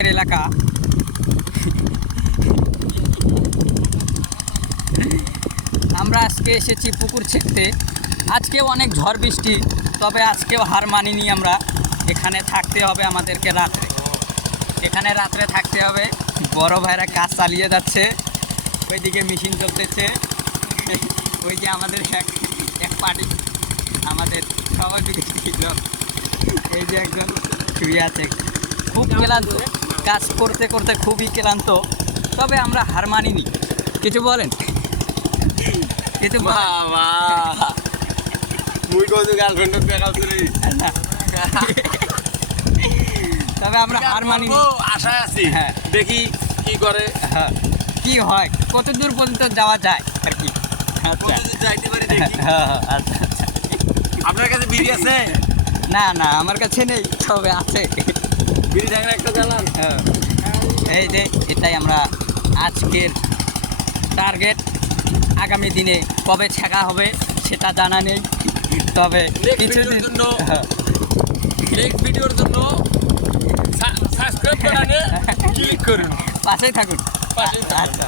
এলাকা আমরা আজকে এসেছি পুকুর ছেড়তে। আজকেও অনেক ঝড় বৃষ্টি, তবে আজকেও হার মানিনি আমরা। এখানে থাকতে হবে আমাদেরকে রাত্রে, এখানে রাত্রে থাকতে হবে। বড় ভাইরা কাজ চালিয়ে যাচ্ছে, ওইদিকে মেশিন চলতেছে। ওই যে আমাদের এক পার্টি আমাদের সভাপতি ছিল, এই যে একজন শুয়ে আছে। খুব ক্লান্ত, কাজ করতে করতে খুবই ক্লান্ত, তবে আমরা হার মানিনি। কিছু বলেন, কিছু বাবা মুই কইছো গার্লফ্রেন্ড দেখাও তুই না। তবে আমরা হার মানিনি, আশায় আছি। হ্যাঁ। দেখি কি করে। হ্যাঁ, কি হয়, কত দূর পর্যন্ত যাওয়া যায় আর কি। আচ্ছা, কতদূর যাইতে পারি দেখি। হ্যাঁ, আচ্ছা আচ্ছা। আপনার কাছে বিড়ি আছে? না না, আমার কাছে নেই, তবে আছে। বিড়ি থাকলে একটা জ্বালান। হ্যাঁ, এই যে এটাই আমরা আজকের টার্গেট। আগামী দিনে কবে ছেঁকা হবে সেটা জানা নেই, তবে Next কিছুদিন ভিডিওর জন্য হ্যাঁ, নেক্সট ভিডিওর জন্য সাবস্ক্রাইব বাটনে ক্লিক করুন। পাশেই থাকুন। পাশেই থাকুন। আচ্ছা।